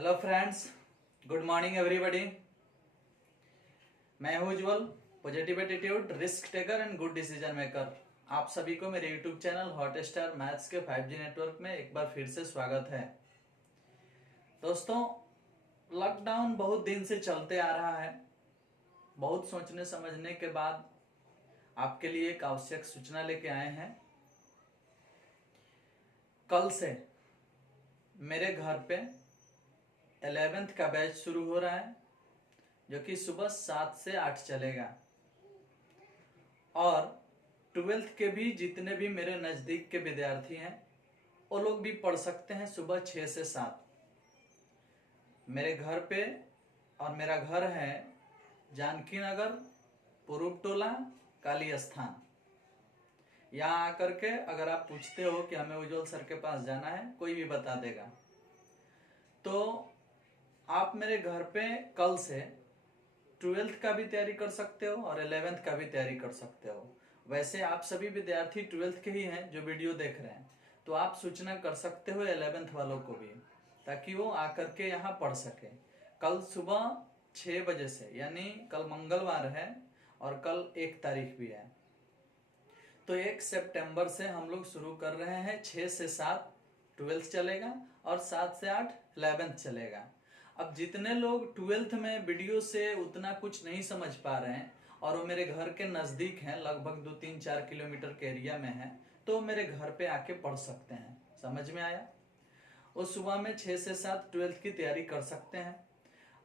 Hello friends, good morning everybody. मैं हूं Ujjwal, positive attitude, risk taker and good decision maker. आप सभी को मेरे यूट्यूब चैनल हॉटस्टार मैथ्स के 5G नेटवर्क में एक बार फिर से स्वागत है। दोस्तों, लॉकडाउन बहुत दिन से चलते आ रहा है। बहुत सोचने समझने के बाद आपके लिए एक आवश्यक सूचना लेके आए हैं। कल से मेरे घर पे 11th का बैच शुरू हो रहा है, जो कि सुबह 7 से 8 चलेगा। और 12th के भी जितने भी मेरे नज़दीक के विद्यार्थी हैं वो लोग भी पढ़ सकते हैं सुबह 6 से 7। मेरे घर पे, और मेरा घर है जानकी नगर, पूर्व टोला, काली स्थान। यहाँ आकर के अगर आप पूछते हो कि हमें उज्जवल सर के पास जाना है, कोई भी बता देगा। तो आप मेरे घर पे कल से 12th का भी तैयारी कर सकते हो और 11th का भी तैयारी कर सकते हो। वैसे आप सभी विद्यार्थी 12th के ही हैं जो वीडियो देख रहे हैं, तो आप सूचना कर सकते हो 11th वालों को भी, ताकि वो आकर के यहाँ पढ़ सके। कल सुबह 6 बजे से, यानी कल मंगलवार है और कल 1 तारीख भी है, तो 1 सितंबर से हम लोग शुरू कर रहे हैं। 6 से 7 12th चलेगा और 7 से 8 11th चलेगा। अब जितने लोग 12th में वीडियो से उतना कुछ नहीं समझ पा रहे हैं और वो मेरे घर के नज़दीक हैं, लगभग 2-3-4 किलोमीटर के एरिया में है, तो मेरे घर पे आके पढ़ सकते हैं। समझ में आया? वो सुबह में 6 से 7 12th की तैयारी कर सकते हैं।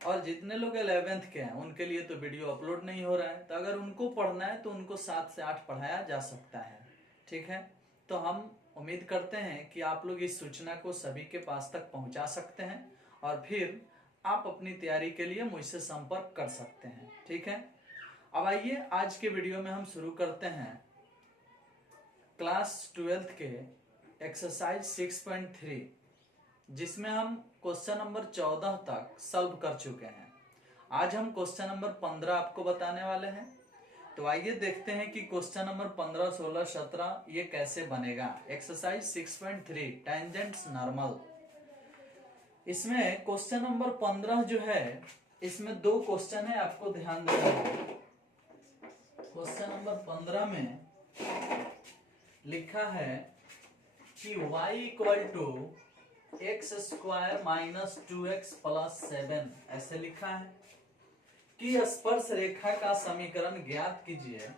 और जितने लोग 11th के हैं उनके लिए तो वीडियो अपलोड नहीं हो रहा है, तो अगर उनको पढ़ना है तो उनको 7 से 8 पढ़ाया जा सकता है। ठीक है, तो हम उम्मीद करते हैं कि आप लोग इस सूचना को सभी के पास तक पहुंचा सकते हैं और फिर आप अपनी तैयारी के लिए मुझसे संपर्क कर सकते हैं। ठीक है, अब आइए आज के वीडियो में हम शुरू करते हैं क्लास 12th के एक्सरसाइज 6.3, जिसमें हम क्वेश्चन नंबर 14 तक सॉल्व कर चुके हैं। आज हम क्वेश्चन नंबर 15 आपको बताने वाले हैं। तो आइए देखते हैं कि क्वेश्चन नंबर 15, 16, 17 ये कैसे बनेगा। Exercise 6.3 tangents normal. इसमें क्वेश्चन नंबर 15 जो है, इसमें 2 क्वेश्चन है, आपको ध्यान देना है। क्वेश्चन नंबर 15 में लिखा है कि y equal to x square minus 2x plus 7, ऐसे लिखा है कि स्पर्श रेखा का समीकरण ज्ञात कीजिए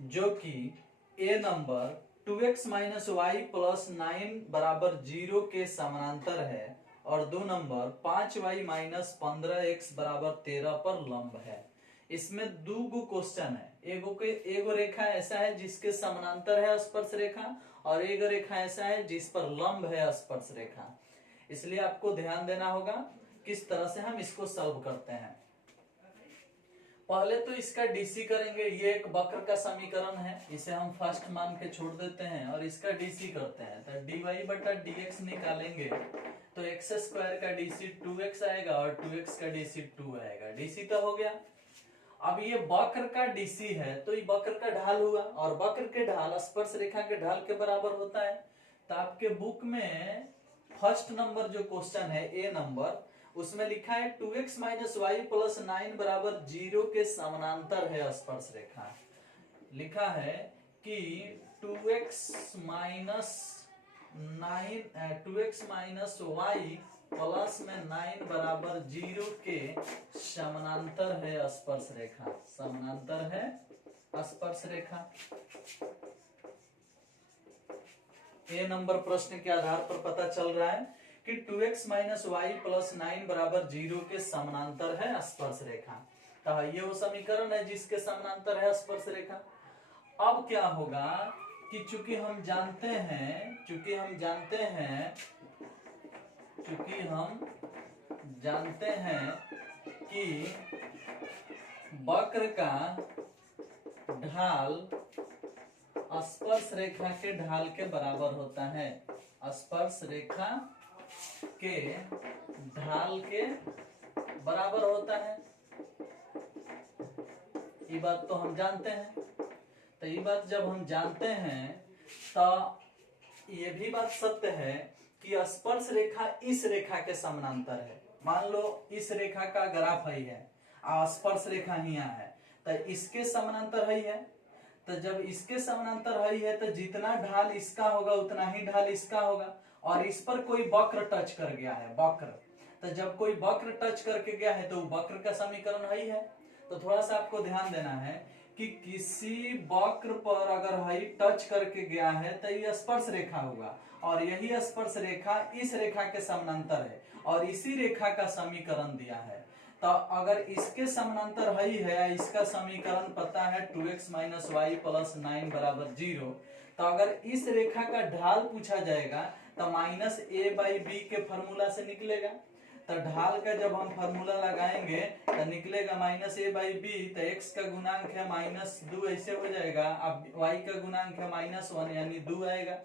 जो कि a number 2x minus y plus 9 बराबर 0 के समानांतर है और 2 नंबर 5y माइनस 15x बराबर 13 पर लंब है। इसमें 2 क्वेश्चन है। एगो रेखा ऐसा है जिसके समानांतर है स्पर्श रेखा, और एक रेखा ऐसा है जिस पर लंब है स्पर्श रेखा। इसलिए आपको ध्यान देना होगा किस तरह से हम इसको सॉल्व करते हैं। पहले तो इसका डीसी करेंगे। ये एक वक्र का समीकरण है, इसे हम फर्स्ट मान के छोड़ देते हैं और इसका डीसी करते हैं। तो dy बटा dx निकालेंगे तो एक्स स्क्वायर का डीसी 2x आएगा और 2x का डीसी 2 आएगा। डीसी तो हो गया। अब ये वक्र का डीसी है तो ये वक्र का ढाल हुआ, और वक्र के ढाल स्पर्श रेखा के ढाल के बराबर होता है। तो आपके बुक में फर्स्ट नंबर जो क्वेश्चन है ए नंबर, उसमें लिखा है 2x माइनस वाई प्लस 9 बराबर 0 के समानांतर है स्पर्श रेखा। लिखा है कि 2x माइनस वाई प्लस में 9 बराबर 0 के समानांतर है स्पर्श रेखा। समानांतर है स्पर्श रेखा। ए नंबर प्रश्न के आधार पर पता चल रहा है कि 2x माइनस वाई प्लस 9 बराबर 0 के समानांतर है स्पर्श रेखा। तो ये वो समीकरण है जिसके समानांतर है स्पर्श रेखा। अब क्या होगा कि चूंकि हम जानते हैं कि वक्र का ढाल स्पर्श रेखा के ढाल के बराबर होता है। स्पर्श रेखा के ढाल के बराबर होता है। ये बात तो हम जानते हैं। तो ये बात जब हम जानते हैं तो ये भी बात सत्य है कि स्पर्श रेखा इस रेखा के समानांतर है। मान लो इस रेखा का ग्राफ है, स्पर्श रेखा यहाँ है, तो इसके समानांतर है। तो जब इसके समानांतर है तो जितना ढाल इसका होगा उतना ही ढाल इसका होगा, और इस पर कोई वक्र टच कर गया है, वक्र। तो जब कोई वक्र टच करके गया है तो वक्र का समीकरण है। तो थोड़ा सा आपको ध्यान देना है कि किसी वक्र पर अगर हई टच करके गया है तो ये स्पर्श रेखा होगा, और यही स्पर्श रेखा इस रेखा के समानांतर है, और इसी रेखा का समीकरण दिया है। तो अगर इसके समानांतर हई है, इसका समीकरण पता है 2x - y + 9 = 0। तो अगर इस रेखा का ढाल पूछा जाएगा तो -a/b के फॉर्मूला से निकलेगा। तो ढाल का जब हम फॉर्मूला लगाएंगे तो निकलेगा -a/b। तो x का गुणांक है -2, ऐसे हो जाएगा। अब y का गुणांक है -1 यानी 2 आएगा।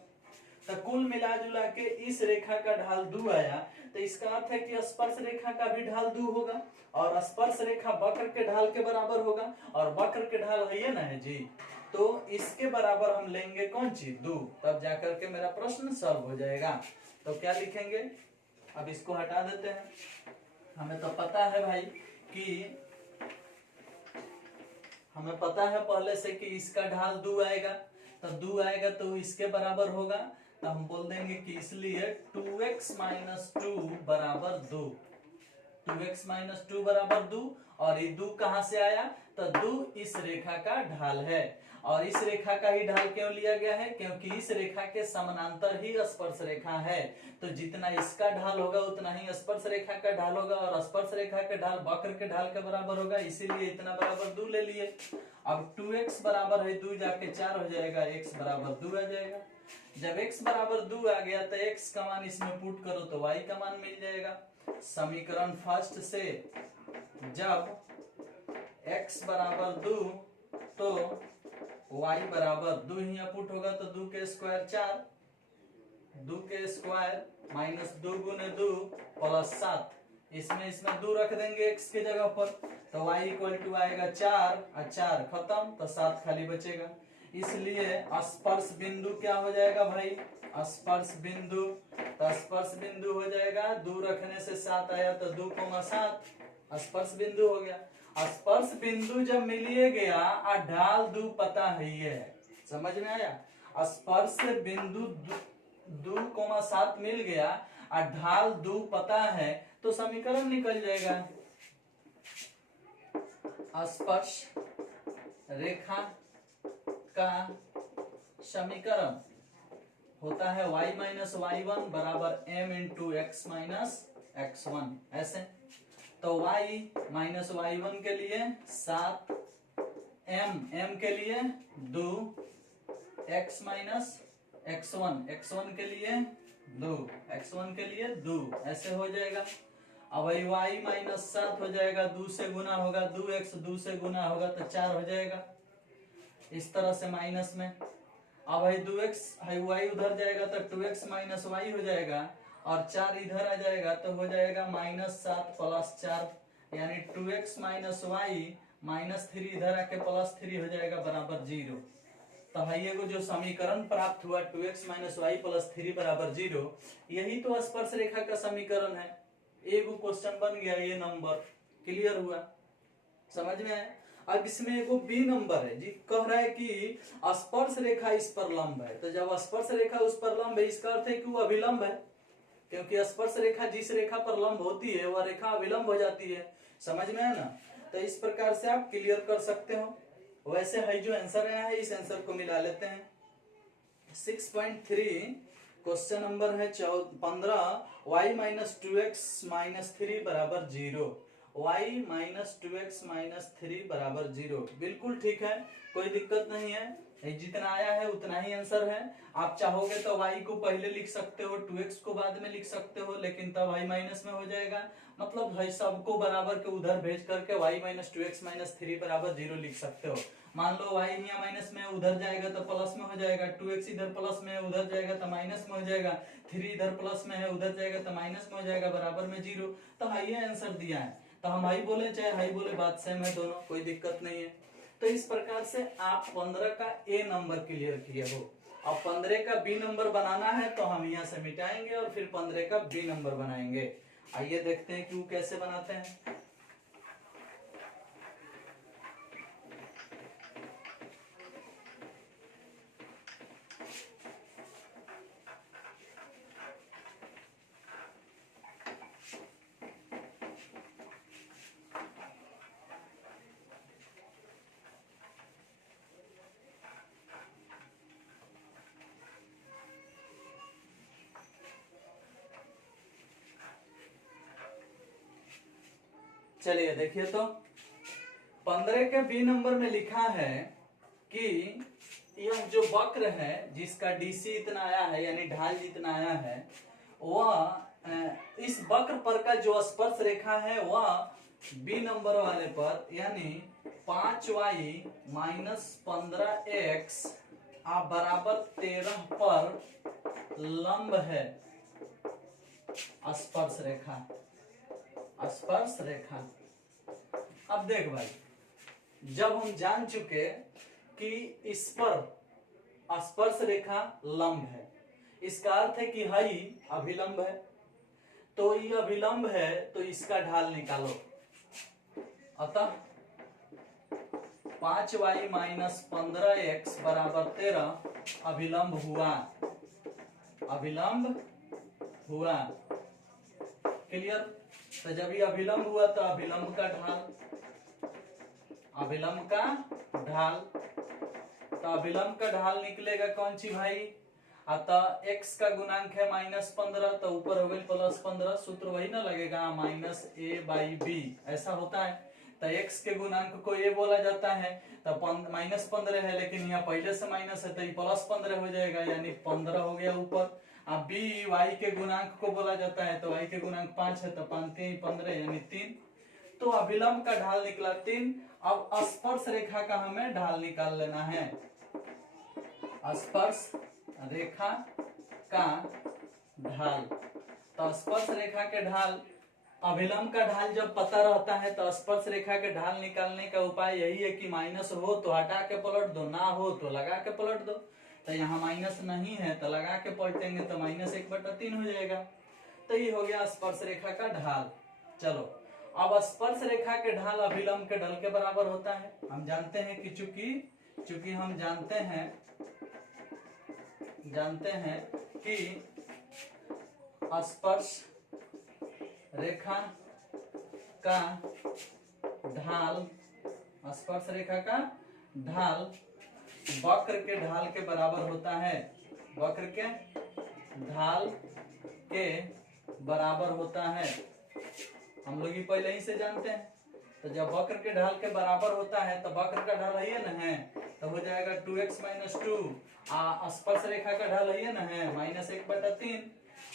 तो कुल मिला जुला के इस रेखा का ढाल 2 आया। तो इसका अर्थ है कि स्पर्श रेखा का भी ढाल 2 होगा, और स्पर्श रेखा वक्र के ढाल के बराबर होगा, और वक्र के ढाल है ना है जी। तो इसके बराबर हम लेंगे कौन चीज, 2, तब जाकर के मेरा प्रश्न सॉल्व हो जाएगा। तो क्या लिखेंगे, अब इसको हटा देते हैं। हमें तो पता है भाई कि हमें पता है पहले से कि इसका ढाल 2 आएगा, तो 2 आएगा तो इसके बराबर होगा। तो हम बोल देंगे कि इसलिए 2x - 2 = 2, 2x - 2 = 2। और ये 2 कहां से आया, तो 2 इस रेखा का ढाल है। और इस रेखा का ही ढाल क्यों लिया गया है, क्योंकि इस रेखा के समानांतर ही स्पर्श रेखा है। तो जितना इसका ढाल होगा उतना ही स्पर्श रेखा का ढाल होगा, और स्पर्श रेखा का ढाल वक्र के ढाल के बराबर होगा, इसीलिए इतना बराबर 2 ले लिए। अब 2x बराबर है 2 जाके 4 हो जाएगा, x बराबर 2 आ जाएगा। जब x बराबर 2 आ गया तो x का मान इसमें पुट करो तो y का मान मिल जाएगा। समीकरण फर्स्ट से जब x बराबर 2 तो y बराबर 2 ही पुट होगा, तो 2 के स्क्वायर 4, 2 के स्क्वायर -2 × 2 + 7। इसमें 2 रख देंगे x के जगह पर, तो y = आएगा 4 और 4 खत्म, तो 7 खाली बचेगा। इसलिए स्पर्श बिंदु क्या हो जाएगा भाई, स्पर्श बिंदु। तो स्पर्श बिंदु हो जाएगा, 2 रखने से 7 आया तो 2, 7 स्पर्श बिंदु हो गया। स्पर्श बिंदु जब मिलिए गया और ढाल 2 पता है, समझ में आया। स्पर्श बिंदु 2, 7 मिल गया और ढाल 2 पता है, तो समीकरण निकल जाएगा। स्पर्श रेखा का समीकरण होता है y - y1 = m × x - x1, ऐसे। तो y - y1 के लिए 7, m के लिए 2, x - x1 के लिए 2, x1 के लिए 2, ऐसे हो जाएगा। अब y -7 हो जाएगा, 2 से गुना होगा, 2x 2 से गुना होगा तो 4 हो जाएगा, इस तरह से माइनस में। अब है 2x है y उधर जाएगा तो 2x - y हो जाएगा, और 4 इधर आ जाएगा तो हो जाएगा -7 + 4, यानी 2x - y -3 इधर आके +3 हो जाएगा बराबर 0। तो है ये जो समीकरण प्राप्त हुआ 2x - y + 3 = 0, यही तो स्पर्श रेखा का समीकरण है। एक क्वेश्चन बन गया, ये नंबर क्लियर हुआ, समझ में आया। अब इसमें एक बी नंबर है जी, कह रहा है कि स्पर्श रेखा इस पर लंब है। तो जब स्पर्श रेखा उस पर लंब है, इसका अर्थ है कि वो अभिलंब है, क्योंकि स्पर्श रेखा जिस रेखा पर लंब होती है वह रेखा अभिलंब हो जाती है, समझ में है ना। तो इस प्रकार से आप क्लियर कर सकते हो। वैसे है जो आंसर आया है, इस आंसर को मिला लेते हैं। 6.3 क्वेश्चन नंबर है 15, y - 2x - 3 = 0, y - 2x - 3 = 0। बिल्कुल ठीक है, कोई दिक्कत नहीं है, जितना आया है उतना ही आंसर है। आप चाहोगे तो y को पहले लिख सकते हो, 2x को बाद में लिख सकते हो, लेकिन तब y माइनस में हो जाएगा। मतलब भाई सबको बराबर के उधर भेज करके y - 2x - 3 = 0 लिख सकते हो। मान लो y यहाँ माइनस में उधर जाएगा तो प्लस में हो जाएगा, 2x इधर प्लस में है उधर जाएगा तो माइनस में हो जाएगा, 3 इधर प्लस में है उधर जाएगा तो माइनस में हो जाएगा, बराबर में 0। तो हाई आंसर दिया है, तो हम हाई बोले चाहे हाई बोले बात सेम है, दोनों कोई दिक्कत नहीं है। तो इस प्रकार से आप 15 का ए नंबर क्लियर किए हो। अब 15 का बी नंबर बनाना है तो हम यहाँ से मिटाएंगे और फिर 15 का बी नंबर बनाएंगे। आइए देखते हैं कि वो कैसे बनाते हैं। चलिए देखिए तो 15 के बी नंबर में लिखा है कि यह जो वक्र है जिसका डीसी इतना आया है यानी ढाल जितना आया है वह इस वक्र पर का जो स्पर्श रेखा है वह बी नंबर वाले पर यानी 5y माइनस 15x बराबर 13 पर लंब है। स्पर्श रेखा, स्पर्श रेखा। अब देख भाई, जब हम जान चुके कि इस पर स्पर्श रेखा लंब है, इसका अर्थ है कि हई अभिलंब है, तो ये अभिलंब है तो इसका ढाल निकालो। अतः 5y माइनस 15x बराबर 13 अभिलंब हुआ, अभिलंब हुआ। क्लियर? तो जब ये अभिलंब हुआ तो अभिलंब का ढाल, अभिलंब का ढाल, तो अभिलंब का ढाल निकलेगा कौन सी भाई? अतः x का गुणांक है -15 तो ऊपर हो गई +15, सूत्र वही ना लगेगा -a/b, ऐसा होता है। तो x के गुणांक को a बोला जाता है, तो -15 है लेकिन यहाँ पहले से माइनस है तो ये +15 हो जाएगा यानी 15 हो गया ऊपर। अब b y के गुणांक को बोला जाता है तो y के गुणांक 5 है तो 5 3 15 यानी 3, तो अभिलंब का ढाल निकला 3। अब स्पर्श रेखा का हमें ढाल निकाल लेना है। स्पर्श रेखा का ढाल, तो स्पर्श रेखा के ढाल, अभिलंब का ढाल जब पता रहता है तो स्पर्श रेखा के ढाल निकालने का उपाय यही है कि माइनस हो तो हटा के पलट दो, ना हो तो लगा के पलट दो। तो यहाँ माइनस नहीं है तो लगा के पलटेंगे तो -1/3 हो जाएगा। तो ये हो गया स्पर्श रेखा का ढाल। चलो अब स्पर्श रेखा के ढाल अभिलंब के ढाल के बराबर होता है। हम जानते हैं कि चूंकि हम जानते हैं कि स्पर्श रेखा का ढाल, स्पर्श रेखा का ढाल वक्र के ढाल के बराबर होता है, वक्र के ढाल के बराबर होता है। हम लोग ही पहले ही से जानते हैं। तो जब वक्र के ढाल के बराबर होता है तो वक्र का ढाल है ना है तो हो जाएगा 2x - 2, स्पर्श रेखा का ढाल है ना है -1/3।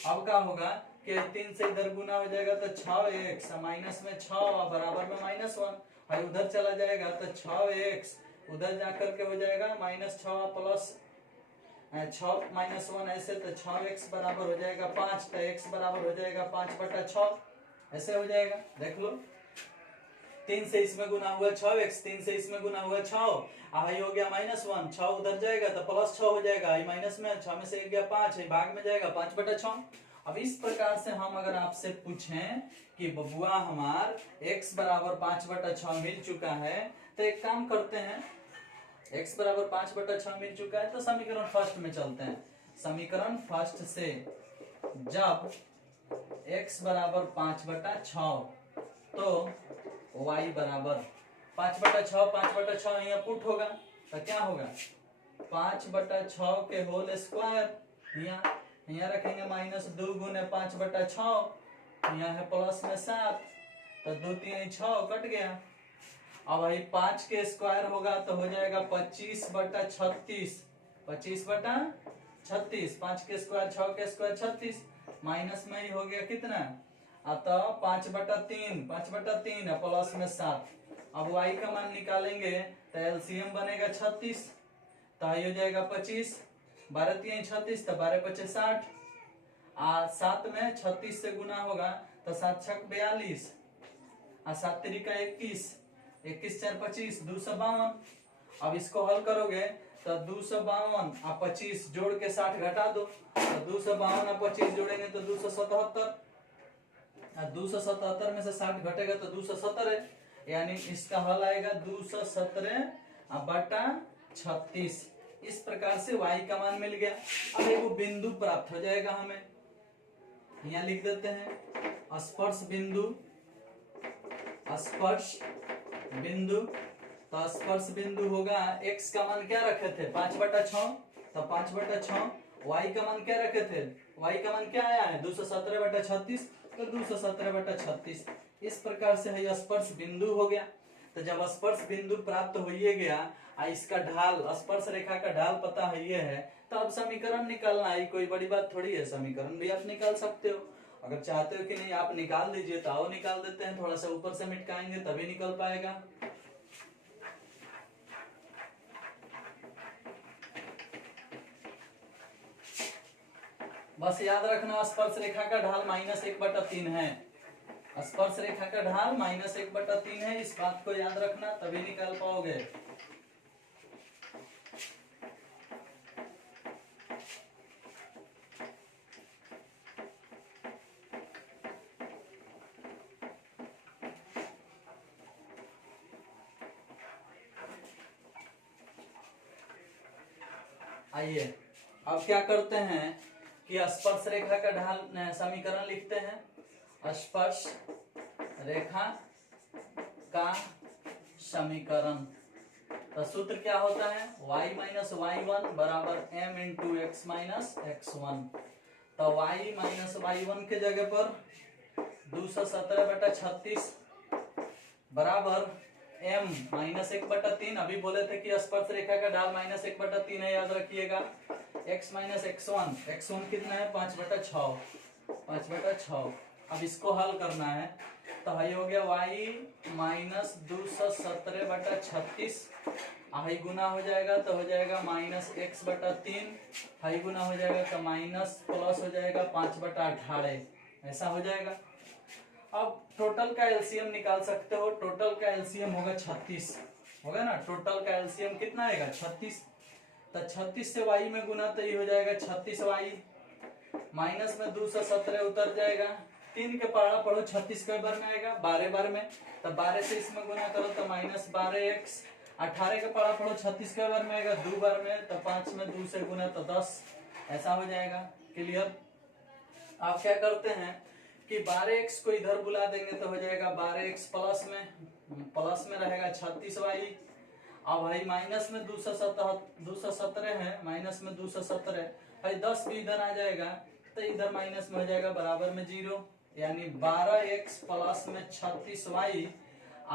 अब क्या होगा कि 3 से इधर गुना हो जाएगा तो 6x, माइनस में 6 बराबर में -1, और उधर चला जाएगा तो 6x उधर जाकर के हो जाएगा -6 प्लस 6 -1 ऐसे, तो 6x बराबर हो जाएगा 5, तो x बराबर हो जाएगा 5/6, ऐसे हो जाएगा। देख लो 3 से इसमें गुना हुआ 6x, 3 से इसमें गुना हुआ 6, आई हो गया -1, 6 उधर जाएगा तो +6 हो जाएगा, आई माइनस में 6 में से 1 गया 5, भाग में जाएगा 5/6। अब इस प्रकार से हम अगर आपसे पूछें कि बबुआ हमार x बराबर 5/6 मिल चुका है, तो एक काम करते हैं, x बराबर 5/6 मिल चुका है तो समीकरण फर्स्ट में चलते हैं। समीकरण फर्स्ट से जब x बराबर 5/6 तो y बराबर 5/6, 5/6 यहाँ पुट होगा तो क्या होगा 5/6 के होल स्क्वायर, यहाँ रखेंगे -2 गुने 5/6, यहाँ है प्लस में 7, तो 2 3 6 कट गया। अब भाई 5 के स्क्वायर होगा तो हो जाएगा 25/36, 25/36, 5 के स्क्वायर 6 के स्क्वायर 36, माइनस में ही हो गया कितना, अतः 5/3, 5/3 प्लस में 7। अब y का मान निकालेंगे तो एलसीएम बनेगा 36, तो हो जाएगा 25, 12 3 36, तो 12 5 60, 7 में 36 से गुना होगा तो 7 6 42, 7 3 21, 21 4 25, 252। अब इसको हल करोगे तो 252 और 25 जोड़ के 60 घटा दो, तो 252 और 25 जोड़ेंगे तो 277, 277 में से 60 घटेगा तो 217 है, यानी इसका हल आएगा 217/36। इस प्रकार से y का मान मिल गया। अब एक बिंदु प्राप्त हो जाएगा हमें, यहाँ लिख देते हैं स्पर्श बिंदु। स्पर्श बिंदु, तो स्पर्श बिंदु होगा, x का मान क्या रखे थे 5/6, तो 5/6। y का मान क्या रखे थे, y का मान क्या आया है 217/36, तो 217/36। इस प्रकार से है स्पर्श बिंदु हो गया। तो जब स्पर्श बिंदु प्राप्त हो ही गया, इसका ढाल, स्पर्श रेखा का ढाल पता है ये है, तो अब समीकरण निकालना है, कोई बड़ी बात थोड़ी है, समीकरण भी आप निकाल सकते हो। अगर चाहते हो कि नहीं आप निकाल दीजिए तो आओ निकाल देते हैं, थोड़ा सा ऊपर से मिटकाएंगे तभी निकल पाएगा। बस याद रखना स्पर्श रेखा का ढाल -1/3 है। स्पर्श रेखा का ढाल -1/3 है, इस बात को याद रखना तभी निकाल पाओगे। आइए अब क्या करते हैं कि स्पर्श रेखा का ढाल समीकरण लिखते हैं। स्पर्श रेखा का समीकरण, तो सूत्र क्या होता है y - y1 बराबर m × x - x1। तो y - y1 के जगह पर 217/36 बराबर m -1/3। अभी बोले थे कि स्पर्श रेखा का ढाल -1/3 है, याद रखिएगा। x - x1, x1 कितना है 5/6, 5/6। अब इसको हल करना है, तो ये हो गया y - 217/36, हाई गुना हो जाएगा तो हो जाएगा -x/3, हाई गुना हो जाएगा तो माइनस प्लस हो जाएगा 5/18, ऐसा हो जाएगा। अब टोटल का एलसीएम निकाल सकते हो, टोटल का एलसीएम होगा 36, होगा ना। टोटल का एलसीएम कितना आएगा 36, तो 36 से y में गुना तो ये हो जाएगा 36y, माइनस में 217 उतर जाएगा, 3 के पहाड़ा पढ़ो 36 के बार में आएगा 12 बार में, तो 12 से इसमें गुना करो तो -12x, 18 के पहाड़ा पढ़ो 36 के बार में आएगा 2 बार में, तो 5 में 2 से गुना तो 10, ऐसा हो जाएगा। क्लियर। आप क्या करते हैं कि 12x को इधर बुला देंगे तो हो जाएगा 12x प्लस में रहेगा 36y। अब भाई माइनस में 217 है, माइनस में 217 भाई 10 भी इधर आ जाएगा तो इधर माइनस में हो जाएगा बराबर में 0, यानी 12x प्लस में 36y,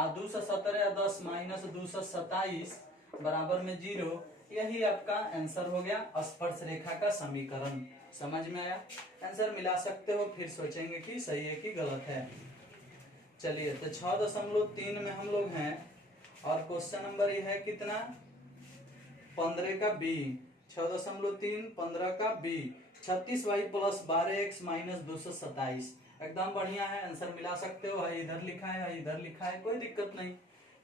217 या 10 माइनस 227 बराबर में 0। यही आपका आंसर हो गया स्पर्श रेखा का समीकरण। समझ में आया। आंसर मिला सकते हो, फिर सोचेंगे कि सही है कि गलत है। चलिए तो 6.3 में हम लोग हैं और क्वेश्चन नंबर ये है कितना 15 का बी। 6.3 15 का B, 36y plus 12x minus 227 एकदम बढ़िया है, आंसर मिला सकते हो। है इधर लिखा है, इधर लिखा है, कोई दिक्कत नहीं।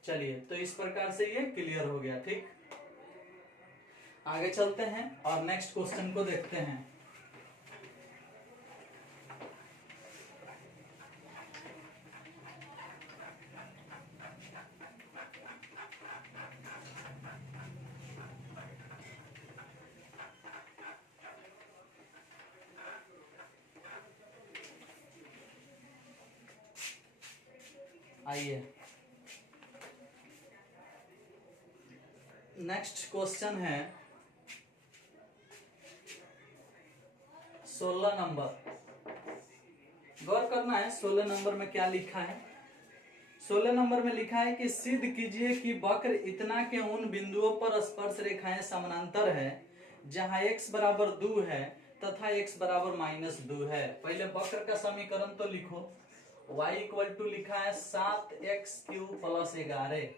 चलिए तो इस प्रकार से ये क्लियर हो गया। ठीक, आगे चलते हैं और नेक्स्ट क्वेश्चन को देखते हैं। आइए नेक्स्ट क्वेश्चन है 16 नंबर। गौर करना है 16 नंबर में क्या लिखा है। 16 नंबर में लिखा है कि सिद्ध कीजिए कि वक्र इतना के उन बिंदुओं पर स्पर्श रेखाएं समानांतर है जहां x बराबर 2 है तथा x बराबर -2 है। पहले वक्र का समीकरण तो लिखो। y इक्वल टू लिखा है 7x³ प्लस 11।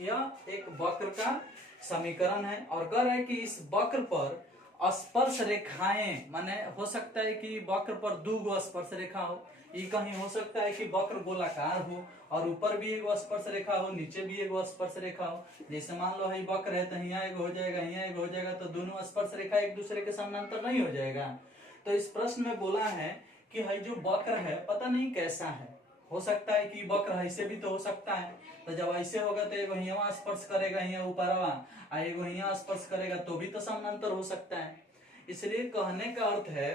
यह एक वक्र का समीकरण है और कह रहा है कि इस वक्र पर स्पर्श रेखाएं, माने हो सकता है कि वक्र पर 2 गो स्पर्श रेखा हो, ये कहीं हो सकता है कि वक्र गोलाकार हो और ऊपर भी एगो स्पर्श रेखा हो, नीचे भी एगो स्पर्श रेखा हो। जैसे मान लो है वक्र है तो यहाँ एगो हो जाएगा, यहाँ एगो हो जाएगा, तो दोनों स्पर्श रेखा एक दूसरे के समानांतर नहीं हो जाएगा। तो इस प्रश्न में बोला है कि है जो वक्र है पता नहीं कैसा है, हो सकता है कि वक्र ऐसे भी तो हो सकता है। तो जब ऐसे होगा तो एगो यहाँ स्पर्श करेगा यहाँ ऊपरवा, और एगो यहाँ स्पर्श करेगा तो भी तो समानांतर हो सकता है। इसलिए कहने का अर्थ है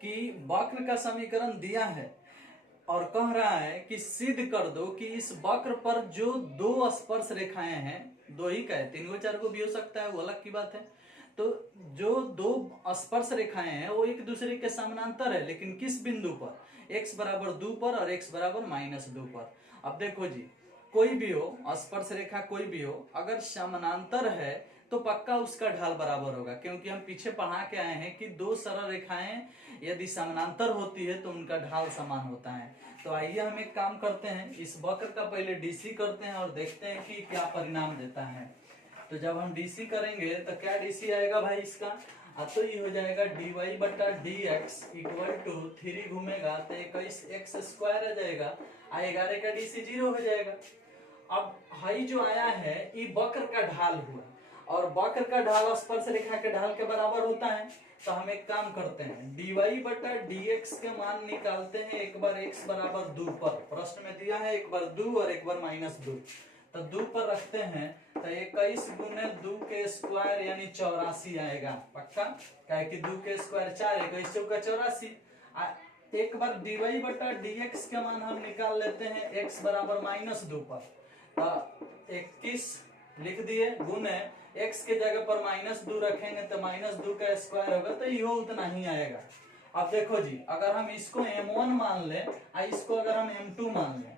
कि वक्र का समीकरण दिया है और कह रहा है कि सिद्ध कर दो कि इस वक्र पर जो दो स्पर्श रेखाएं हैं, दो ही का है, 3 गो 4 गो भी हो सकता है, वो अलग की बात है। तो जो दो स्पर्श रेखाएं हैं वो एक दूसरे के समानांतर है, लेकिन किस बिंदु पर? x बराबर 2 पर और x बराबर -2 पर। अब देखो जी, कोई भी हो स्पर्श रेखा, कोई भी हो, अगर समानांतर है तो पक्का उसका ढाल बराबर होगा, क्योंकि हम पीछे पढ़ा के आए हैं कि दो सरल रेखाएं यदि समानांतर होती है तो उनका ढाल समान होता है। तो आइए हम एक काम करते हैं, इस वक्र का पहले डीसी करते हैं और देखते हैं कि क्या परिणाम देता है। तो जब हम डीसी करेंगे तो क्या डीसी आएगा भाई इसका? तो ये हो जाएगा dy बटा dx इक्वल टू 3 घूमेगा तो 21x स्क्वायर आ जाएगा, 11 का डीसी 0 हो जाएगा। अब हाई जो आया है ये वक्र का ढाल हुआ, और वक्र का ढाल स्पर्श रेखा के ढाल के बराबर होता है। तो हम एक काम करते हैं, dy बटा dx के मान निकालते हैं, एक बार x बराबर 2 पर, प्रश्न में दिया है एक बार 2 और एक बार -2, तो 2 पर रखते हैं तो 21 गुने 2 के स्क्वायर यानी 84 आएगा पक्का, क्या है कि 2 के स्क्वायर 4, 21 चौका 84। एक बार dy बटा dx के मान हम निकाल लेते हैं x बराबर -2 पर, तो 21 लिख दिए गुने x के जगह पर -2 रखेंगे तो -2 का स्क्वायर होगा, तो यो उतना ही आएगा। अब देखो जी, अगर हम इसको m1 मान ले और इसको अगर हम m2 मान ले,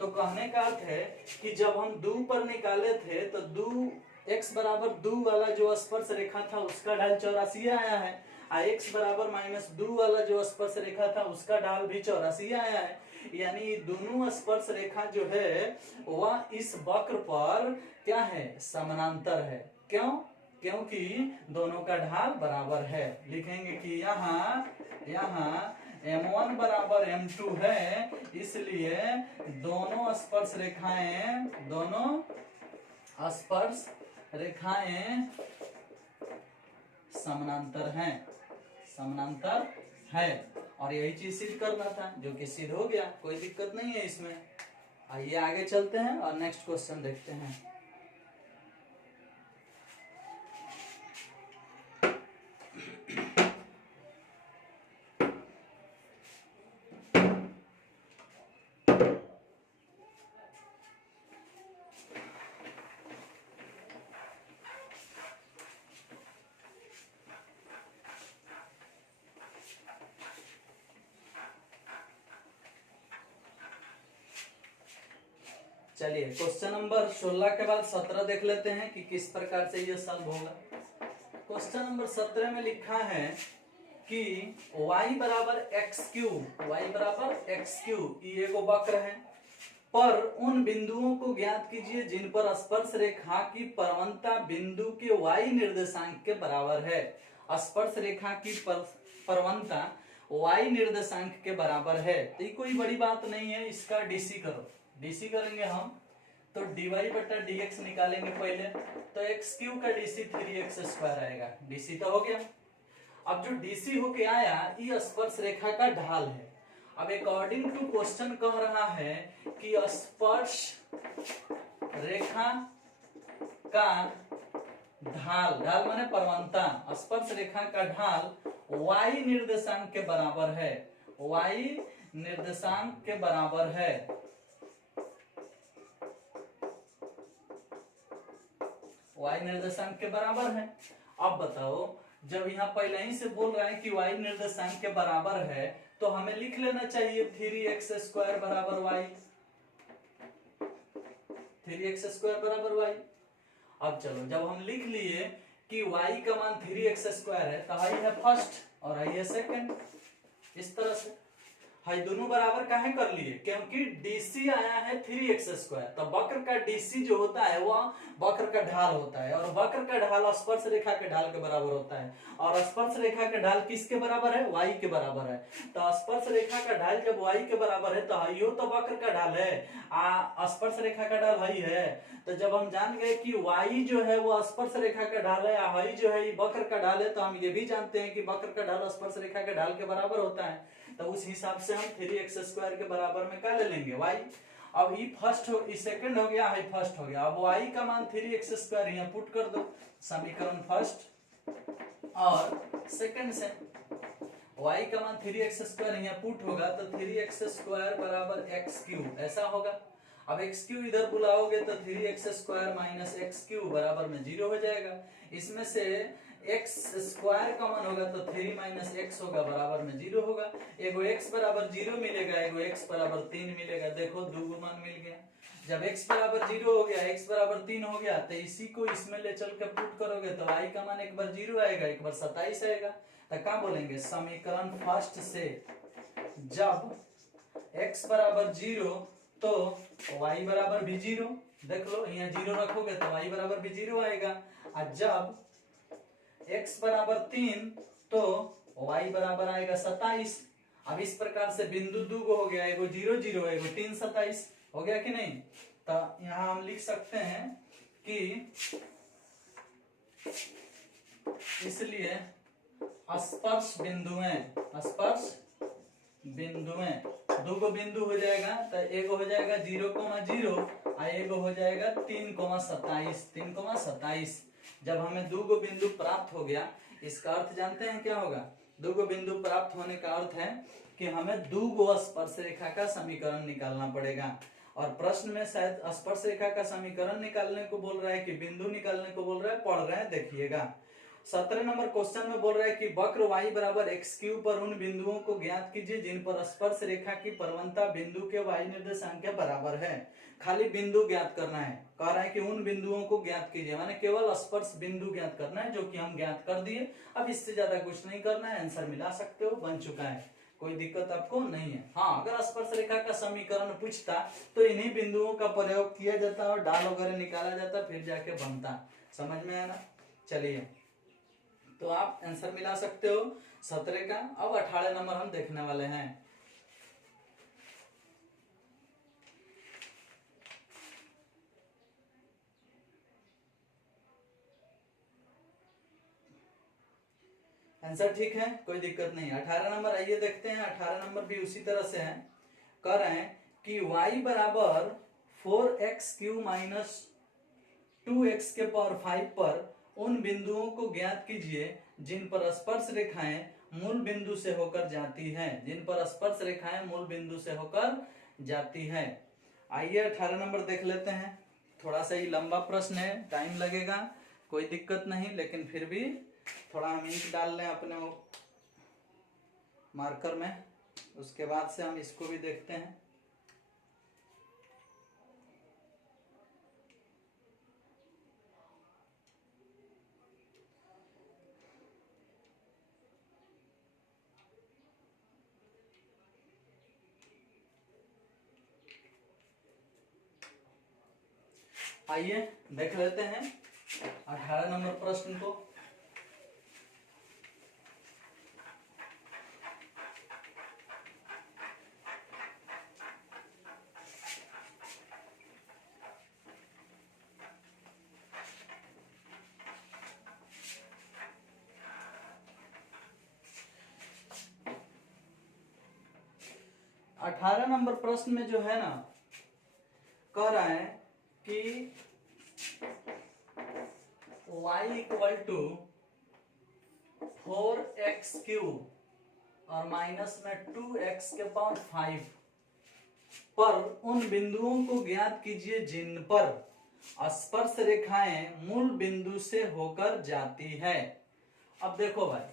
तो कहने का अर्थ है कि जब हम 2 पर निकाले थे तो 2 x बराबर 2 वाला जो स्पर्श रेखा था उसका ढाल 84 आया है, और x बराबर -2 वाला जो स्पर्श रेखा था उसका ढाल भी 84 आया है। यानी दोनों स्पर्श रेखा जो है वह इस वक्र पर क्या है? समानांतर है। क्यों? क्योंकि दोनों का ढाल बराबर है। लिखेंगे कि यहाँ m1 बराबर m2 है, इसलिए दोनों स्पर्श रेखाएं समानांतर है, और यही चीज सिद्ध करना था, जो कि सिद्ध हो गया, कोई दिक्कत नहीं है इसमें। आइए आगे चलते हैं और नेक्स्ट क्वेश्चन देखते हैं। चलिए क्वेश्चन नंबर 16 के बाद 17 देख लेते हैं कि किस प्रकार से ये सॉल्व होगा। क्वेश्चन नंबर 17 में लिखा है कि y बराबर x क्यूब ये एगो वक्र है, पर उन बिंदुओं को ज्ञात कीजिए जिन पर स्पर्श रेखा की परवंता बिंदु के y निर्देशांक के बराबर है। स्पर्श रेखा की परवंता y निर्देशांक के बराबर है, तो ये कोई बड़ी बात नहीं है। इसका डीसी करो, डीसी करेंगे हम तो dy बटा dx निकालेंगे पहले, तो x क्यूब का डीसी 3x स्क्वायर आएगा। डीसी तो हो गया। अब जो डीसी होके आया ये स्पर्श रेखा का ढाल है। अब अकॉर्डिंग टू क्वेश्चन कह रहा है कि स्पर्श रेखा का ढाल माने परवंता, स्पर्श रेखा का ढाल y निर्देशांक के बराबर है, y निर्देशांक के बराबर है। y निर्देशांक के बराबर है। अब बताओ, जब यहाँ पहले ही से बोल रहा है कि y निर्देशांक के बराबर है तो हमें लिख लेना चाहिए 3x स्क्वायर बराबर y, 3x स्क्वायर बराबर y। अब चलो, जब हम लिख लिए कि y का मान 3x स्क्वायर है तो y है फर्स्ट और y है सेकंड, इस तरह से हाई दोनों बराबर काहे कर लिए? क्योंकि डीसी आया है 3x स्क्वायर, तो वक्र का डीसी जो होता है वह वक्र का ढाल होता है, और वक्र का ढाल स्पर्श रेखा के ढाल के बराबर होता है, और स्पर्श रेखा का ढाल किसके बराबर है? y के बराबर है। तो स्पर्श रेखा का ढाल जब y के बराबर है तो यो तो वक्र का ढाल है, स्पर्श रेखा का ढाल y है। तो जब हम जान गए कि y जो है वो स्पर्श रेखा का ढाल है, y जो है वक्र का ढाल है, तो हम ये भी जानते हैं कि वक्र का ढाल स्पर्श रेखा के ढाल के बराबर होता है। तो उस हिसाब से हम 3x² के बराबर में क्या ले लेंगे y। अब ये फर्स्ट हो, ये सेकंड हो गया, ये फर्स्ट हो गया। अब y का मान 3x² यहाँ पुट कर दो समीकरण फर्स्ट और सेकंड से। y का मान 3x² यहाँ पुट होगा तो 3x² बराबर x³ ऐसा होगा। अब x³ इधर बुलाओगे तो 3x² माइनस x³ बराबर में 0 हो जाएगा। इसमें से x² कॉमन होगा तो 3 माइनस x होगा बराबर में 0 होगा। एगो x बराबर 0 मिलेगा, एगो x बराबर 3 मिलेगा। देखो दो मान मिल गया। जब x बराबर 0 हो गया, x बराबर 3 हो गया तो इसी को इसमें ले चल के पुट करोगे तो y का मान एक बार 0 आएगा, एक बार 27 आएगा। तो क्या बोलेंगे, समीकरण फर्स्ट से जब x बराबर 0 तो y बराबर भी 0। देख लो यहाँ 0 रखोगे तो y बराबर भी 0 आएगा। और जब x बराबर 3 तो y बराबर आएगा 27। अब इस प्रकार से बिंदु दो हो गया, एगो 0 0 एगो 3 27 हो गया कि नहीं। तो यहाँ हम लिख सकते हैं कि इसलिए स्पर्श बिंदुएं दो बिंदु हो जाएगा तो एगो हो जाएगा 0,0 और एगो हो जाएगा 3,27। जब हमें दो बिंदु प्राप्त हो गया, इसका अर्थ जानते हैं क्या होगा। दो बिंदु प्राप्त होने का अर्थ है कि हमें दो स्पर्श रेखा का समीकरण निकालना पड़ेगा। और प्रश्न में शायद स्पर्श रेखा का समीकरण निकालने को बोल रहा है कि बिंदु निकालने को बोल रहा है, पढ़ रहे हैं देखिएगा। 17 नंबर क्वेश्चन में बोल रहा है कि वक्र y बराबर x³ पर उन बिंदुओं को ज्ञात कीजिए जिन पर स्पर्श रेखा की परवलता बिंदु के y निर्देशांक के बराबर है। खाली बिंदु ज्ञात करना है। कह रहा है कि उन बिंदुओं को ज्ञात कीजिए, माने केवल स्पर्श बिंदु ज्ञात करना है, जो कि हम ज्ञात कर दिए। अब इससे ज्यादा कुछ नहीं करना है, आंसर मिला सकते हो, बन चुका है, कोई दिक्कत आपको नहीं है। हाँ, अगर स्पर्श रेखा का समीकरण पूछता तो इन्हीं बिंदुओं का प्रयोग किया जाता और डाल वगैरह निकाला जाता, फिर जाके बनता। समझ में आया ना। चलिए, तो आप आंसर मिला सकते हो 17 का। अब 18 नंबर हम देखने वाले हैं। आंसर ठीक है, कोई दिक्कत नहीं। 18 नंबर आइए देखते हैं। 18 नंबर भी उसी तरह से है। कह रहे हैं कि y बराबर 4x³ माइनस 2x के पावर 5 पर उन बिंदुओं को ज्ञात कीजिए जिन पर स्पर्श रेखाएं मूल बिंदु से होकर जाती हैं। जाती है। आइए 18 नंबर देख लेते हैं। थोड़ा सा ही लंबा प्रश्न है, टाइम लगेगा, कोई दिक्कत नहीं, लेकिन फिर भी थोड़ा हम इंक डाल लें अपने मार्कर में, उसके बाद से हम इसको भी देखते हैं। आइए देख लेते हैं 18 नंबर प्रश्न को। अठारह नंबर प्रश्न में जो है ना, कह रहा है कि y इक्वल टू 4x³ और माइनस में 2x के पावर 5 पर उन बिंदुओं को ज्ञात कीजिए जिन पर स्पर्श रेखाएं मूल बिंदु से होकर जाती है। अब देखो भाई,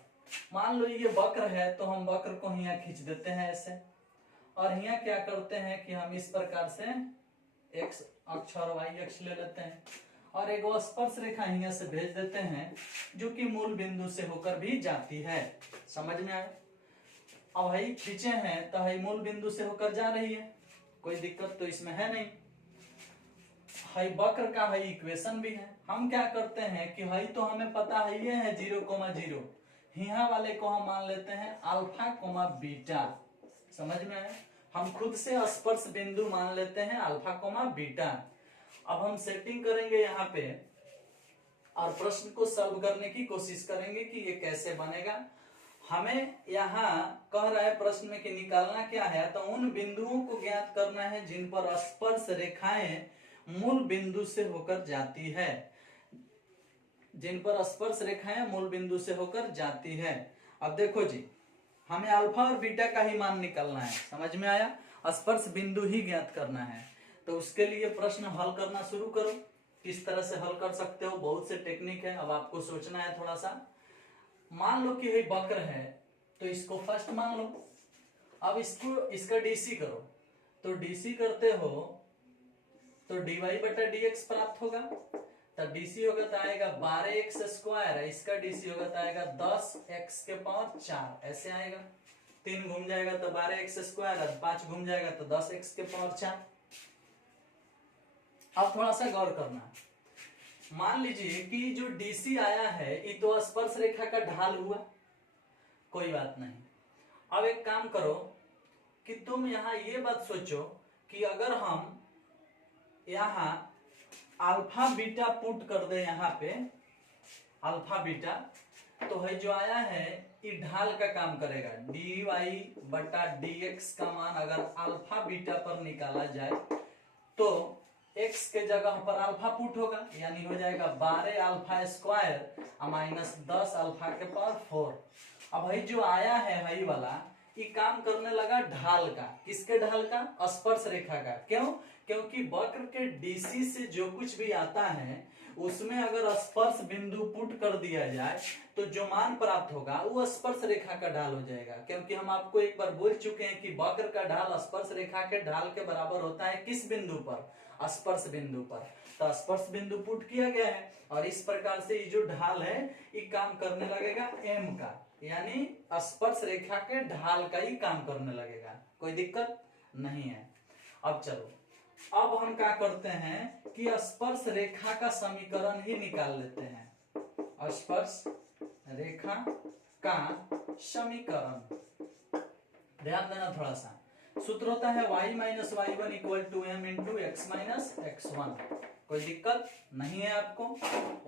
मान लो ये वक्र है तो हम वक्र को यहाँ खींच देते हैं ऐसे, और यहाँ क्या करते हैं कि हम इस प्रकार से x अक्ष और y अक्ष ले लेते हैं और एक स्पर्श रेखा यहाँ से भेज देते हैं जो कि मूल बिंदु से होकर भी जाती है। समझ में आया। अब भाई खींचे हैं तो भाई मूल बिंदु से होकर जा रही है, कोई दिक्कत तो इसमें है नहीं। हाई वक्र का भाई इक्वेशन भी है। हम क्या करते हैं कि भाई तो हमें पता है ये है 0,0, यहाँ वाले को हम मान लेते हैं अल्फा, बीटा। समझ में आया। हम खुद से स्पर्श बिंदु मान लेते हैं अल्फा, बीटा। अब हम सेटिंग करेंगे यहाँ पे और प्रश्न को सॉल्व करने की कोशिश करेंगे कि ये कैसे बनेगा। हमें यहाँ कह रहा है प्रश्न में कि निकालना क्या है, तो उन बिंदुओं को ज्ञात करना है जिन पर स्पर्श रेखाएं मूल बिंदु से होकर जाती है, जिन पर स्पर्श रेखाएं मूल बिंदु से होकर जाती है। अब देखो जी, हमें अल्फा और बीटा का ही मान निकालना है, समझ में आया? स्पर्श बिंदु ही ज्ञात करना है। तो उसके लिए प्रश्न हल करना शुरू करो। किस तरह से हल कर सकते हो, बहुत से टेक्निक है, अब आपको सोचना है थोड़ा सा। मान लो कि ये वक्र है, तो इसको फर्स्ट मान लो। अब इसका डीसी करो, तो डीसी करते हो तो dy बटा dx प्राप्त होगा। तब डीसी होगा तो आएगा 12x स्क्वायर, इसका डीसी होगा तो आएगा 10x के पावर 4, ऐसे आएगा। 3 घूम जाएगा तो 12x स्क्वायर, 5 घूम जाएगा तो 10x के पावर 4। अब थोड़ा सा गौर करना, मान लीजिए कि जो डीसी आया है ये तो स्पर्श रेखा का ढाल हुआ, कोई बात नहीं। अब एक काम करो कि तुम यहाँ ये बात सोचो कि अगर हम यहाँ अल्फा बीटा पुट कर दे, यहाँ पे अल्फा बीटा, तो है जो आया है ये ढाल का काम करेगा। dy बटा dx का मान अगर अल्फा बीटा पर निकाला जाए तो x के जगह पर अल्फा पुट होगा, यानी हो जाएगा 12 अल्फा स्क्वायर माइनस 10 अल्फा के पावर 4। अब है जो आया है हई वाला, ये काम करने लगा ढाल का। किसके ढाल का? स्पर्श रेखा का। क्यों? क्योंकि वक्र के डीसी से जो कुछ भी आता है उसमें अगर स्पर्श बिंदु पुट कर दिया जाए तो जो मान प्राप्त होगा वो स्पर्श रेखा का ढाल हो जाएगा। क्योंकि हम आपको एक बार बोल चुके हैं कि वक्र का ढाल स्पर्श रेखा के ढाल के बराबर होता है। किस बिंदु पर? स्पर्श बिंदु पर। तो स्पर्श बिंदु पुट किया गया है और इस प्रकार से ये जो ढाल है ये काम करने लगेगा m का, यानी स्पर्श रेखा के ढाल का ही काम करने लगेगा। कोई दिक्कत नहीं है। अब चलो, अब हम क्या करते हैं कि स्पर्श रेखा का समीकरण ही निकाल लेते हैं। स्पर्श रेखा का समीकरण ध्यान देना थोड़ा सा। सूत्र होता है y minus y one equal to m into x minus x one. कोई दिक्कत नहीं है आपको।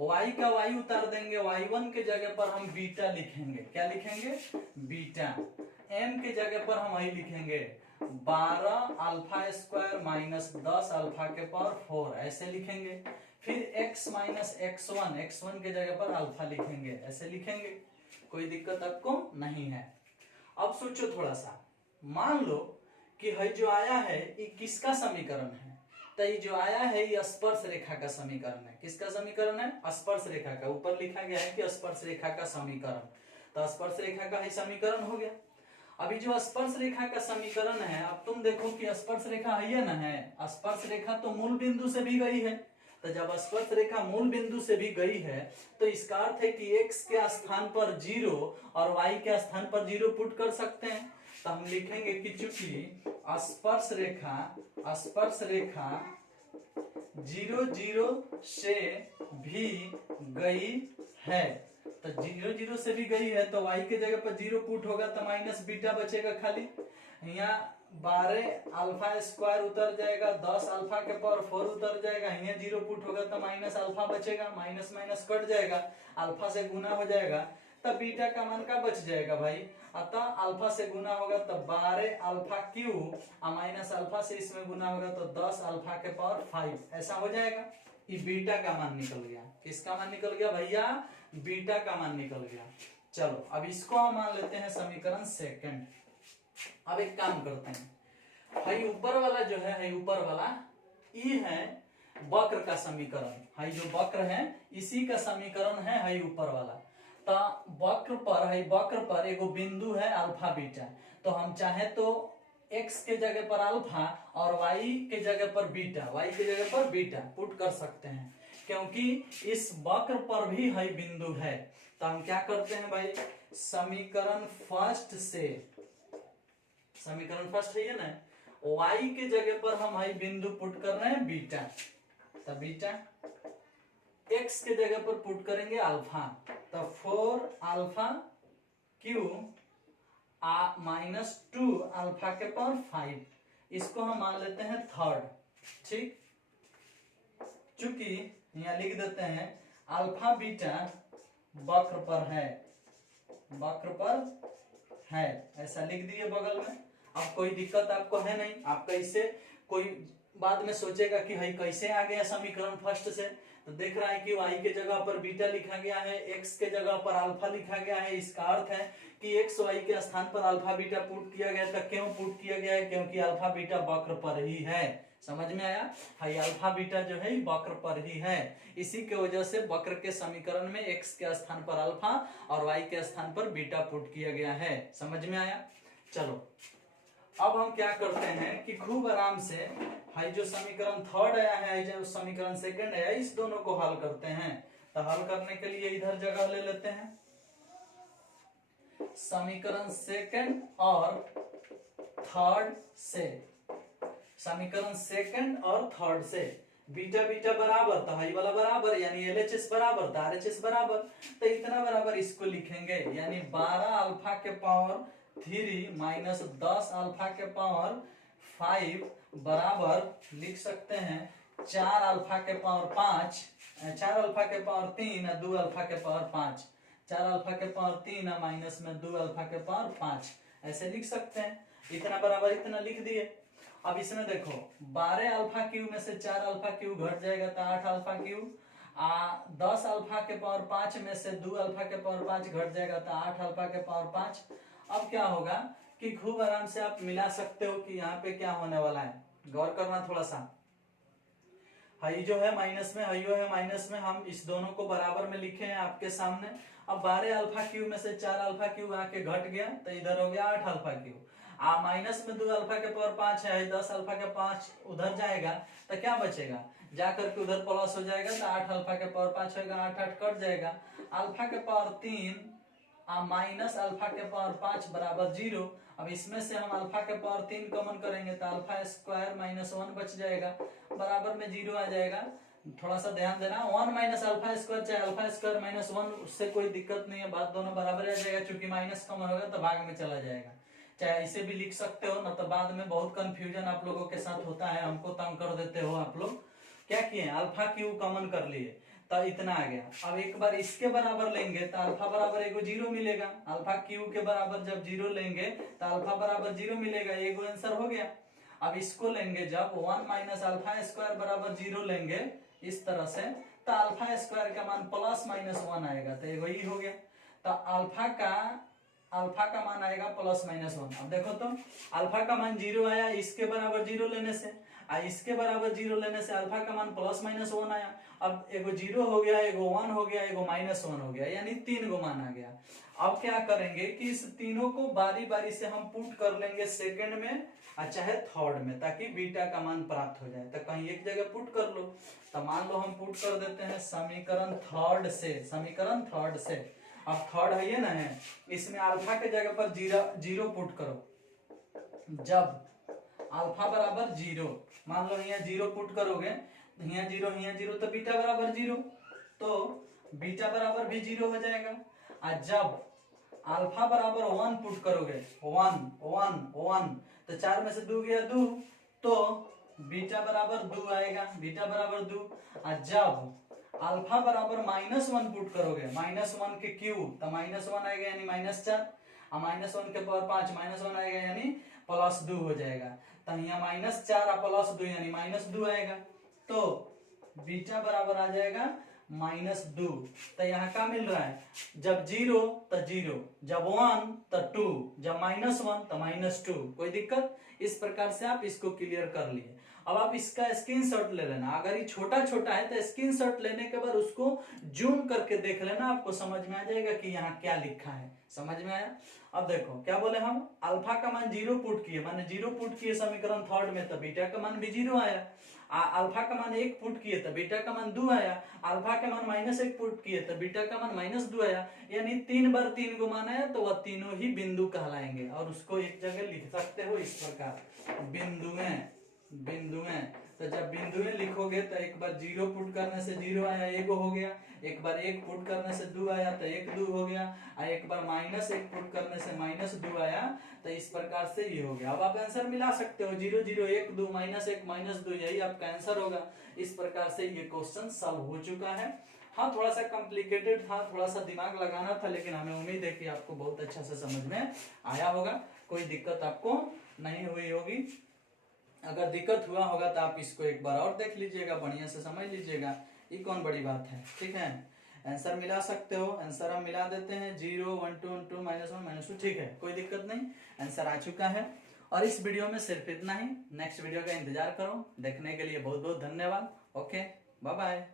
y का y उतार देंगे, y1 के जगह पर हम बीटा लिखेंगे। क्या लिखेंगे? बीटा। m के जगह पर हम y लिखेंगे 12 अल्फा स्क्वायर माइनस 10 अल्फा के पावर 4, ऐसे लिखेंगे। फिर x माइनस x1 के जगह पर अल्फा लिखेंगे, ऐसे लिखेंगे। कोई दिक्कत आपको नहीं है। अब सोचो थोड़ा सा, मान लो कि है जो आया है ये किसका समीकरण है? तो ये जो आया है ये स्पर्श रेखा का समीकरण है। किसका समीकरण है? स्पर्श रेखा का। ऊपर लिखा गया है कि स्पर्श रेखा का समीकरण, तो स्पर्श रेखा का ही समीकरण हो गया। अभी जो स्पर्श रेखा का समीकरण है, अब तुम देखो कि स्पर्श रेखा है ना, है स्पर्श रेखा तो मूल बिंदु से भी गई है। तो जब स्पर्श रेखा मूल बिंदु से भी गई है तो इसका अर्थ है कि x के स्थान पर 0 और y के स्थान पर 0 पुट कर सकते हैं। तो हम लिखेंगे कि चूंकि स्पर्श रेखा 0 0 से भी गई है, तो 0 0 से भी गई है तो y के जगह पर 0 पुट होगा तो माइनस बीटा बचेगा खाली। यहाँ 12 अल्फा स्क्वायर उतर जाएगा, 10 अल्फा के पावर 4 उतर जाएगा, यहाँ 0 पुट होगा तो माइनस अल्फा बचेगा, माइनस माइनस कट जाएगा, अल्फा से गुना हो जाएगा, तब बीटा का मान का बच जाएगा भाई। अतः अल्फा से गुना होगा तो 12 अल्फा क्यू माइनस अल्फा से इसमें गुना होगा तो 10 अल्फा के पावर 5, ऐसा हो जाएगा। ये बीटा का मान निकल गया। किसका मान निकल गया भैया? बीटा का मान निकल गया। चलो अब इसको हम मान लेते हैं समीकरण सेकंड। अब एक काम करते हैं, भाई ऊपर वाला जो है ऊपर वाला ये है वक्र का समीकरण। हाई जो वक्र है इसी का समीकरण है हाई ऊपर वाला। तो वक्र पर एगो बिंदु है अल्फा बीटा, तो हम चाहे तो x के जगह पर अल्फा और y के जगह पर बीटा पुट कर सकते हैं, क्योंकि इस वक्र पर भी है बिंदु है। तो हम क्या करते हैं भाई, समीकरण फर्स्ट है ना, y के जगह पर हम है बिंदु पुट कर रहे हैं बीटा, तो बीटा x के जगह पर पुट करेंगे अल्फा, तो 4 अल्फा क्यू माइनस 2 अल्फा के पावर 5, इसको हम मान लेते हैं थर्ड। ठीक, चूंकि यहां लिख देते हैं अल्फा बीटा वक्र पर है, वक्र पर है, ऐसा लिख दिए बगल में। अब कोई दिक्कत आपको है नहीं, आप कैसे कोई बाद में सोचेगा कि भाई कैसे आ गया समीकरण फर्स्ट से, तो देख रहा है कि y के जगह पर बीटा लिखा गया है, x के जगह पर अल्फा लिखा गया है। इसका अर्थ है कि x y के स्थान पर अल्फा बीटा पुट किया गया था। क्यों पुट किया गया है? क्योंकि अल्फा बीटा वक्र पर ही है। समझ में आया? भाई अल्फा बीटा जो है वक्र पर ही है, इसी के वजह से वक्र के समीकरण में x के स्थान पर अल्फा और y के स्थान पर बीटा पुट किया गया है। समझ में आया? चलो अब हम क्या करते हैं कि खूब आराम से भाई जो समीकरण थर्ड आया है, जो समीकरण सेकंड आया, इस दोनों को हल करते हैं। तो हल करने के लिए इधर जगह ले लेते हैं। समीकरण सेकंड और थर्ड से, समीकरण सेकंड और थर्ड से बीटा बीटा बराबर, तो हाई वाला बराबर यानी LHS बराबर, तो RHS बराबर, तो इतना बराबर इसको लिखेंगे यानी 12 अल्फा के पावर 3 माइनस 10 अल्फा के पावर 5 बराबर लिख सकते हैं 4 अल्फा के पावर 5, 4 अल्फा के पावर 3 और 2 अल्फा के पावर 5, 4 अल्फा के पावर 3 और माइनस में 2 अल्फा के पावर 5, ऐसे लिख सकते हैं। इतना बराबर इतना लिख दिए। अब इसमें देखो 12 अल्फा क्यूब में से 4 अल्फा क्यूब घट जाएगा तो 8 अल्फा क्यूब, 10 अल्फा के पावर 5 में से 2 अल्फा के पावर 5 घट जाएगा तो 8 अल्फा के पावर 5। अब क्या होगा कि खूब आराम से आप मिला सकते हो कि यहाँ पे क्या होने वाला है, गौर करना थोड़ा सा। हाई जो है माइनस में, हाइयो है माइनस में, हम इस दोनों को बराबर में लिखे हैं आपके सामने। अब 12 अल्फा क्यूब में से 4 अल्फा क्यूब आके घट गया तो इधर हो गया 8 अल्फा क्यूब, माइनस में 2 अल्फा के पावर 5 है, 10 अल्फा के 5 उधर जाएगा तो क्या बचेगा, जाकर के उधर प्लस हो जाएगा तो 8 अल्फा के पावर 5 होगा, 8 8 कट जाएगा, अल्फा के पावर 3 माइनस अल्फा के पावर 5 बराबर 0। अब इसमें से हम अल्फा के पावर 3 कॉमन करेंगे तो अल्फा स्क्वायर माइनस 1 बच जाएगा, बराबर में 0 आ जाएगा। थोड़ा सा ध्यान देना, 1 माइनस अल्फा स्क्वायर चाहे अल्फा स्क्वायर माइनस 1, उससे कोई दिक्कत नहीं है, बात दोनों बराबर आ जाएगा। चूंकि माइनस कॉमन होगा तो भाग में चला जाएगा, चाहे इसे भी लिख सकते हो ना, तो बाद में बहुत कंफ्यूजन आप लोगों के साथ होता है, हमको तंग कर देते हो आप लोग। क्या किए, अल्फा क्यूब कॉमन कर लिए तो इतना आ गया। अब एक बार इसके बराबर लेंगे तो अल्फा बराबर एगो 0 मिलेगा, अल्फा क्यूब के बराबर जब 0 लेंगे तो अल्फा बराबर 0 मिलेगा, एगो आंसर हो गया। अब इसको लेंगे जब 1 माइनस अल्फा स्क्वायर बराबर 0 लेंगे इस तरह से, तो अल्फा स्क्वायर का मान प्लस माइनस 1 आएगा, तो एगो ही हो गया। तो अल्फा का मान आएगा प्लस माइनस 1। अब देखो तो अल्फा का मान 0 आया, इसके बराबर 0 लेने से, इसके बराबर 0 लेने से अल्फा का मान प्लस माइनस 1 आया। अब एगो 0 हो गया, एगो 1 हो गया, एगो माइनस 1 हो गया, यानी 3 गो मान आ गया। अब क्या करेंगे कि इस तीनों को बारी बारी से हम पुट कर लेंगे सेकंड में और चाहे थर्ड में, ताकि बीटा का मान प्राप्त हो जाए। तो कहीं एक जगह पुट कर लो, तो मान लो हम पुट कर देते हैं समीकरण थर्ड से, समीकरण थर्ड से। अब थर्ड है ये ना है, इसमें अल्फा के जगह पर 0 पुट करो। जब अल्फा बराबर 0, मान लो यहाँ 0 पुट करोगे, यहाँ 0 तो बीटा बराबर 0, तो बीटा बराबर भी 0 हो जाएगा। और जब अल्फा बराबर 1 पुट करोगे, 1 1 1, तो 4 में से 2 गया 2, तो बीटा बराबर 2 आएगा, बीटा बराबर 2। और जब अल्फा बराबर -1 पुट करोगे, -1 के क्यूब, तो -1 आएगा यानी -4, और -1 के पावर 5, -1 आएगा यानी +2 हो जाएगा। तो यहाँ -4 और +2 यानी -2 आएगा, तो बीटा बराबर आ जाएगा -2। तो यहाँ क्या मिल रहा है, जब 0 तो 0, जब 1 तो 2, जब -1 तो -2। कोई दिक्कत? इस प्रकार से आप इसको क्लियर कर लिए। अब आप इसका स्क्रीनशॉट ले लेना, अगर ये छोटा छोटा है तो स्क्रीनशॉट लेने के बाद उसको जूम करके देख लेना, आपको समझ में आ जाएगा कि यहाँ क्या लिखा है। समझ में आया? अब देखो क्या बोले हम, अल्फा का मान 0 पुट किए, माने 0 पुट किए समीकरण थर्ड में, तो बीटा का मान भी 0 आया। अल्फा का मान 1 पुट किए तो बीटा का मान 2 आया, अल्फा का मान -1 पुट किए तो बीटा का मान -2 आया, यानी 3 बार 3 गो मान आया, तो वह तीनों ही बिंदु कहलाएंगे। और उसको एक जगह लिख सकते हो इस प्रकार, बिंदुएं, बिंदुएं। तो जब बिंदुएं लिखोगे तो एक बार 0 पुट करने से 0 आया, 1 हो गया, एक बार 1 पुट करने से 2 आया तो 1 2 हो गया, और एक बार -1 पुट करने से -2 आया, तो इस प्रकार से ये हो गया। अब आप आंसर मिला सकते हो, 0 0 1 2 -1 -2, यही आपका आंसर होगा। इस प्रकार से ये क्वेश्चन सॉल्व हो चुका है। हाँ थोड़ा सा कॉम्प्लिकेटेड था, थोड़ा सा दिमाग लगाना था, लेकिन हमें उम्मीद है कि आपको बहुत अच्छा से समझ में आया होगा, कोई दिक्कत आपको नहीं हुई होगी। अगर दिक्कत हुआ होगा तो आप इसको एक बार और देख लीजिएगा, बढ़िया से समझ लीजिएगा, ये कौन बड़ी बात है। ठीक है, आंसर मिला सकते हो, आंसर हम मिला देते हैं 0 1 2 2 -1 -2, ठीक है, कोई दिक्कत नहीं, आंसर आ चुका है। और इस वीडियो में सिर्फ इतना ही, नेक्स्ट वीडियो का इंतजार करो, देखने के लिए बहुत बहुत धन्यवाद। Okay, bye bye.